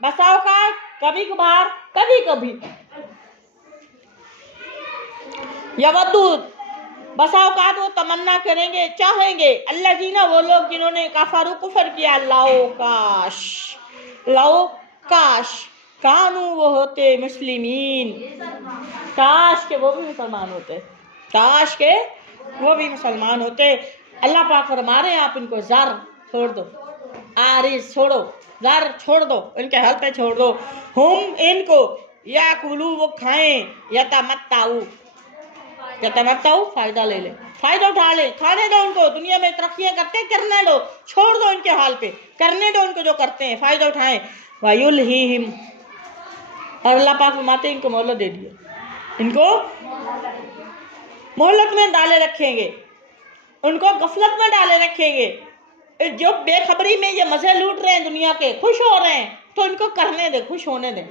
बसा औकात कभी कभार कभी कभी, यवद्दू बसा औकात वो तमन्ना करेंगे चाहेंगे, अल्लज़ीना वो लोग जिन्होंने कफरू कुफर किया, लौ काश कानू वो होते मुस्लिमीन, काश के वो भी मुसलमान होते, काश के वो भी मुसलमान होते। अल्लाह पाक फरमा रहे हैं आप इनको ज़र छोड़ दो, आरिज छोड़ो, ज़र छोड़ दो, इनके हल पे छोड़ दो, हम इनको या कुलू वो खाएं, यतमत्ताऊ फायदा ले ले, फायदा उठा ले, खाने दो उनको, दुनिया में तरक्कियां करते करने दो, छोड़ दो इनके हाल पे, करने दो उनको जो करते हैं, फायदा उठाएं। वयुलहिहिम, और अल्लाह पाक फरमाते इनको मोहलत दे दिए, इनको मोहलत में डाले रखेंगे, उनको गफलत में डाले रखेंगे। जो बेखबरी में ये मजे लूट रहे हैं दुनिया के, खुश हो रहे हैं, तो इनको करने दे, खुश होने दे,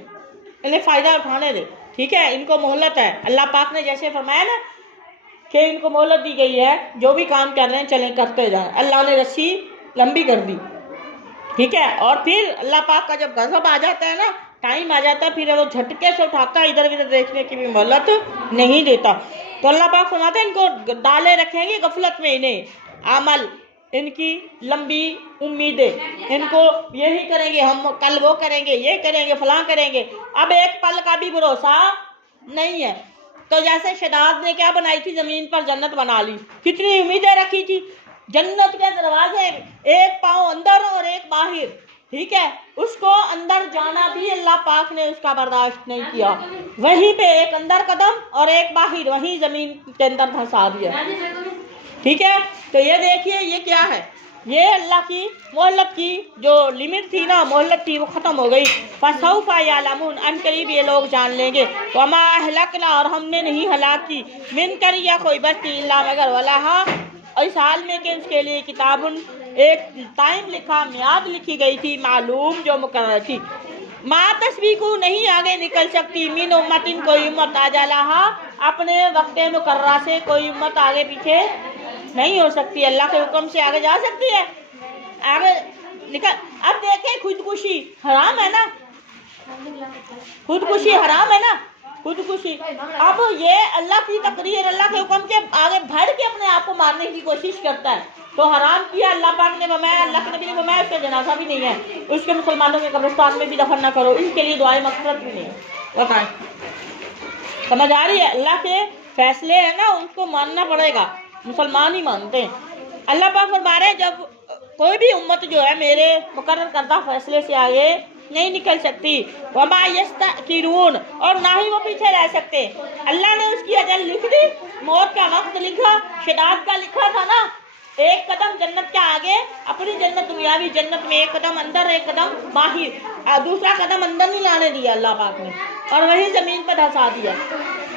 इन्हें फायदा उठाने दे, ठीक है। इनको मोहलत है, अल्लाह पाक ने जैसे फरमाया ना कि इनको मोहलत दी गई है, जो भी काम कर रहे हैं चलें करते जाएं, अल्लाह ने रस्सी लंबी कर दी, ठीक है। और फिर अल्लाह पाक का जब गज़ब आ जाता है ना, टाइम आ जाता है, फिर वो झटके से उठाता है, इधर उधर देखने की भी मोहलत नहीं देता। तो अल्लाह पाक फरमाते हैं इनको डाले रखेंगे गफलत में, इन्हें अमल इनकी लंबी उम्मीदें, इनको यही करेंगे हम, कल वो करेंगे, ये करेंगे, फलां करेंगे, अब एक पल का भी भरोसा नहीं है। तो जैसे शदाद ने क्या बनाई थी, जमीन पर जन्नत बना ली, कितनी उम्मीदें रखी थी, जन्नत के दरवाजे एक पाँव अंदर और एक बाहर, ठीक है, उसको अंदर जाना भी अल्लाह पाक ने उसका बर्दाश्त नहीं किया, वहीं पे एक अंदर कदम और एक बाहर, वहीं जमीन के अंदर धंसा दिया, ठीक है। तो ये देखिए ये क्या है, ये अल्लाह की मोहलत की जो लिमिट थी ना, मोहलत थी, वो ख़त्म हो गई। फसौफा यालमून, अनकरीब ये लोग जान लेंगे। वमा अहलकना, और हमने नहीं हलाक की, मिन करिया कोई बस्ती, इल्ला मगर वलाहा, इस हाल में कि उसके लिए किताबुन एक टाइम लिखा, मियाद लिखी गई थी, मालूम जो मुकर्रर थी। मा तस्बीकू, नहीं आगे निकल सकती, मिन उम्मतिन, कोई उम्मत आजलाहा, अपने वक्त मुकर्रर से कोई उम्मत आगे पीछे नहीं हो सकती, अल्लाह के हुक्म से आगे जा सकती है, आगे निकल। अब देखें खुदकुशी हराम है ना, खुदकुशी हराम है ना, खुदकुशी। अब ये अल्लाह की तकरीर, अल्लाह के हुक्म के आगे बढ़ के अपने आप को मारने की कोशिश करता है, तो हराम किया अल्लाह पाक ने फरमाया, अल्लाह के नबी ने फरमाया उसका जनाजा भी नहीं है, उसके मुसलमानों के कब्रिस्तान में भी दफन ना करो, इसके लिए दुआए मग़फ़िरत भी नहीं है। बताएं, समझ आ रही है? अल्लाह के फैसले है ना, उनको मानना पड़ेगा, मुसलमान ही मानते हैं। अल्लाह पाक फरमा रहे हैं जब कोई भी उम्मत जो है मेरे मुकर्रर करदा फैसले से आगे नहीं निकल सकती, वमा यस्तकीरून, और ना ही वो पीछे रह सकते। अल्लाह ने उसकी अजल लिख दी, मौत का वक्त लिखा, शदाद का लिखा था ना, एक कदम जन्नत के आगे, अपनी जन्नत दुनियावी जन्नत में एक कदम अंदर एक कदम बाहर, दूसरा कदम अंदर नहीं लाने दिया अल्लाह पाक ने, और वही जमीन पर धंसा दिया,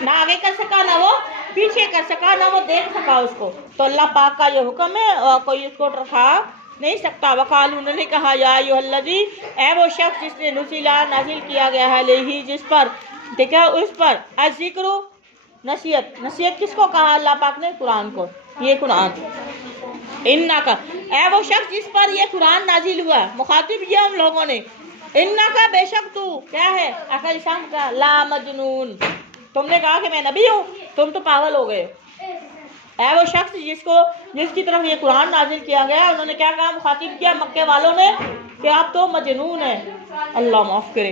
ना आगे कर सका ना वो पीछे कर सका, ना वो देख सका उसको। तो अल्लाह पाक का ये हुक्म है और कोई उसको रखा नहीं सकता। वकाल, उन्होंने कहा, या अय्युहल्लज़ी, ऐ वो शख्स जिसने नुज़िला नाजिल किया गया है, लेही जिस पर, ठीक है, उस पर, अज़िक्र नसीहत, नसीहत किसको कहा अल्लाह पाक ने? कुरान को, ये कुरान, इन्ना का, ऐ वो शख्स जिस पर ये कुरान नाजिल हुआ, मुखातिब ये हम लोगों ने, इन्ना का बेशक तू क्या है, अकल शम का, ला मजनून, तुमने कहा कि मैं नबी हूँ, तुम तो पागल हो गए। है वो शख्स जिसकी तरफ ये कुरान नाजिल किया गया, उन्होंने क्या कहा, मुखातिब किया मक्के वालों ने कि आप तो मजनून हैं, अल्लाह माफ करे,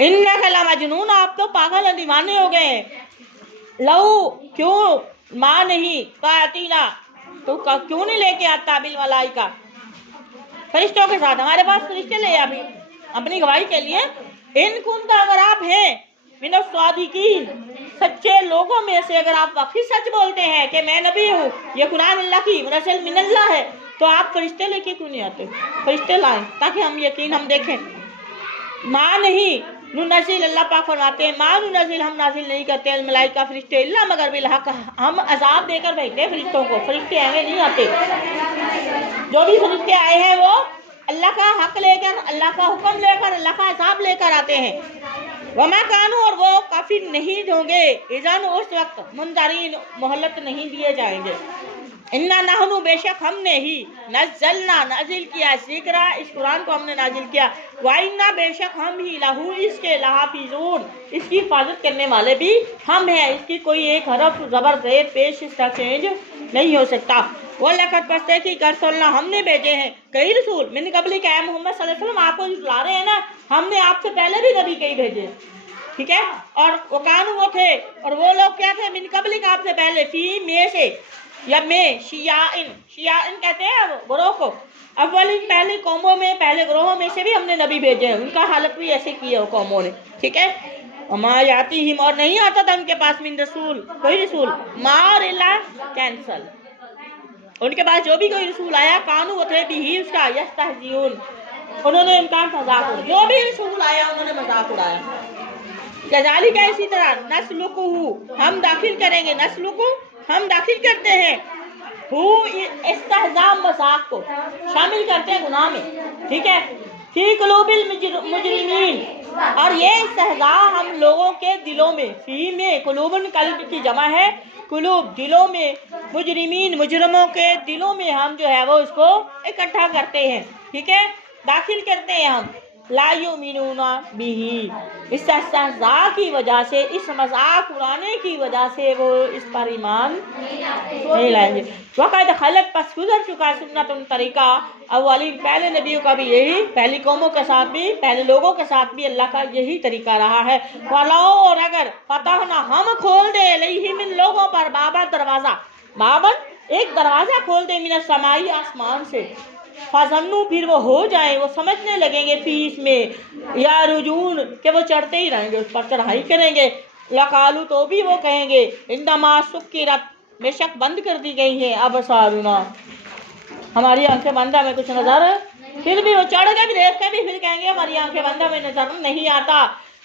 इन्नका ला मजनून, आप तो पागल हैं, दीवाने हो गए हैं। लऊ, क्यों माँ नहीं, कातीना, तो क्यों नहीं लेके आता, बिल मलाइका, फरिश्तों के साथ, हमारे पास फरिश्ते ले अभी अपनी गवाही के लिए, इन कुंता, अगर आप हैं, मिनस स्वादिकीन, सच्चे लोगों में से, अगर आप वाकई सच बोलते हैं कि मैं नबी हूँ, ये कुरान अल्लाह की मुरसल मिनल्लाह है, तो आप फरिश्ते लेके क्यों नहीं आते? फरिश्ते लाएं ताकि हम यकीन हम देखें। माँ नहीं, नुनज़िल, अल्लाह पाक फरमाते हैं, माँ नुनज़िल, हम नाजिल नहीं करते, अल मलाइका, फरिश्ते, इल्ला मगर बिल हक, हम अजाब देकर भेजते फरिश्तों को, फरिश्ते ऐसे नहीं आते। जो भी फरिश्ते आए हैं वो अल्लाह का हक लेकर, अल्लाह का हुक्म लेकर, अल्लाह का अजाब लेकर आते हैं। वमा कानू, और वो काफिर नहीं होंगे, इज़ान, उस वक्त, मुंदरीन, मोहलत नहीं दिए जाएंगे। इन्ना नहनु बेशक हमने ही नज़लना नाजिल किया ज़िक्रा, इस कुरान को हमने नाजिल किया, व इन्ना बेशक हम ही लहू इसके लहाफिजून, इसकी हिफाजत करने वाले भी हम हैं। इसकी कोई एक हरफ ज़बर ज़ेर पेश इसका चेंज नहीं हो सकता। वो लक़द पस्ते की करसलना, हमने भेजे हैं कई रसूल मिन क़ब्ली का, मोहम्मद सल्लल्लाहु अलैहि वसल्लम आपको जुटला रहे हैं ना, हमने आपसे पहले भी नबी कई भेजे, ठीक है। और वो कानू वो थे, और वो लोग क्या थे, मिन क़ब्ली का आपसे पहले, फी में से या में, शियाइन कहते हैं ग्रोह को, अव्वलिन पहले कौमों में, पहले ग्रोहों में से भी हमने नबी भेजे हैं, उनका हालत भी ऐसे की है कौमों ने, ठीक है। वमा यातीहिम, और नहीं आता था उनके पास मिन रसूल, कोई रसूल, मार इल्ला कैंसल, उनके पास जो भी कोई रसूल आया, कानू वो थे भी उसका यस्तहज़िऊन, उन्होंने उनका मजाक उड़ाया, जो भी रसूल आया उन्होंने मजाक उड़ाया। कज़ालिका, इसी तरह, नस्लुकुहु, हम दाखिल करेंगे, नस्लुकु हम दाखिल करते हैं, हु इस्तेहज़ा मजाक को शामिल करते हैं गुनाह में, ठीक है। फी कुलूबिल मुजरिमीन, और ये इस्तेहज़ा हम लोगों के दिलों में, फी में कुलूबन कल्ब की जमा है, कुलूब दिलों में, मुजरिमीन मुजरमों के दिलों में हम जो है वो इसको इकट्ठा करते हैं, ठीक है, दाखिल करते हैं हम। ला युमिनूना बिही, इस इस्तेहज़ा की वजह से, इस मजाक उड़ाने की वजह से वो इस पर ईमान नहीं लाएंगे। वक़द खलत, पस गुजर चुका, सुन्नतुन तरीका अव्वलिन, पहले नबियों का भी यही, पहली कौमों के साथ भी, पहले लोगों के साथ भी अल्लाह का यही तरीका रहा है। वलो, और अगर फतहना, हम खोल दे अलैहिम, इन लोगों पर, बाबा दरवाज़ा, बाबन एक दरवाज़ा खोल दे, मिनस समाई आसमान से, फजन्नु, फिर वो हो जाए, वो समझने लगेंगे फीस में, या रुजून, कि वो चढ़ते ही रहेंगे, उस पर चढ़ाई करेंगे, लकालू, तो भी वो कहेंगे, इंदमा सुक्किरत, बेशक बंद कर दी गई है, अबसारुना, हमारी आंखें बंद, हमें कुछ नजर, फिर भी वो चढ़ के भी देख के भी फिर कहेंगे हमारी आंखें बंद, हमें नजर नहीं आता।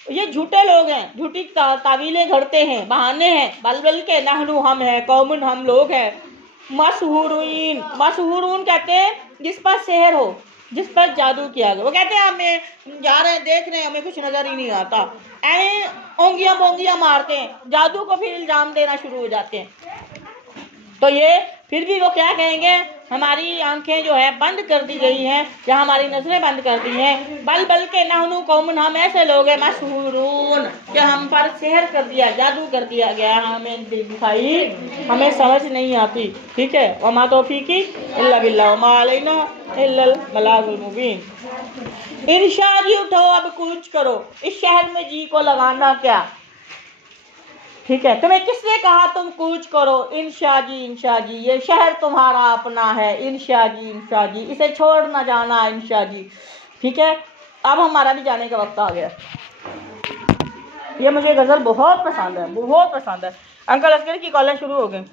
ये झूठे लोग हैं, झूठी तावीलें घड़ते हैं, बहाने हैं, बल के नहनु हम हैं, कौमुन हम लोग हैं, मशहूरीन, मशहूरून कहते हैं जिस पर सेहर हो, जिस पर जादू किया गया, वो कहते हैं हमें जा रहे हैं, देख रहे हैं, हमें कुछ नजर ही नहीं आता, ऐ ओंगियां बोंगियां मारते हैं, जादू को फिर इल्जाम देना शुरू हो जाते हैं। तो ये फिर भी वो क्या कहेंगे, हमारी आंखें जो है बंद कर दी गई हैं, या हमारी नजरें बंद कर दी हैं, बल के नहनु कौमुन, हम ऐसे लोग हैं, मशहूरून, कि हम पर सेहर कर दिया, जादू कर दिया गया, हमें दिखाई, हमें समझ नहीं आती, ठीक है। वमा तौफीकी इल्ला बिल्लाह, वमा अलैना इल्लल बलागुल मुबीन। इंशा जी उठो, अब कूच करो, इस शहर में जी को लगाना क्या, ठीक है। तुम्हें किसने कहा तुम कूच करो, इंशा जी, ये शहर तुम्हारा अपना है, इंशा जी, इसे छोड़ ना जाना, इंशा जी, ठीक है। अब हमारा भी जाने का वक्त आ गया। ये मुझे गज़ल बहुत पसंद है, बहुत पसंद है। अंकल अस्कर की कॉलेज शुरू हो गए।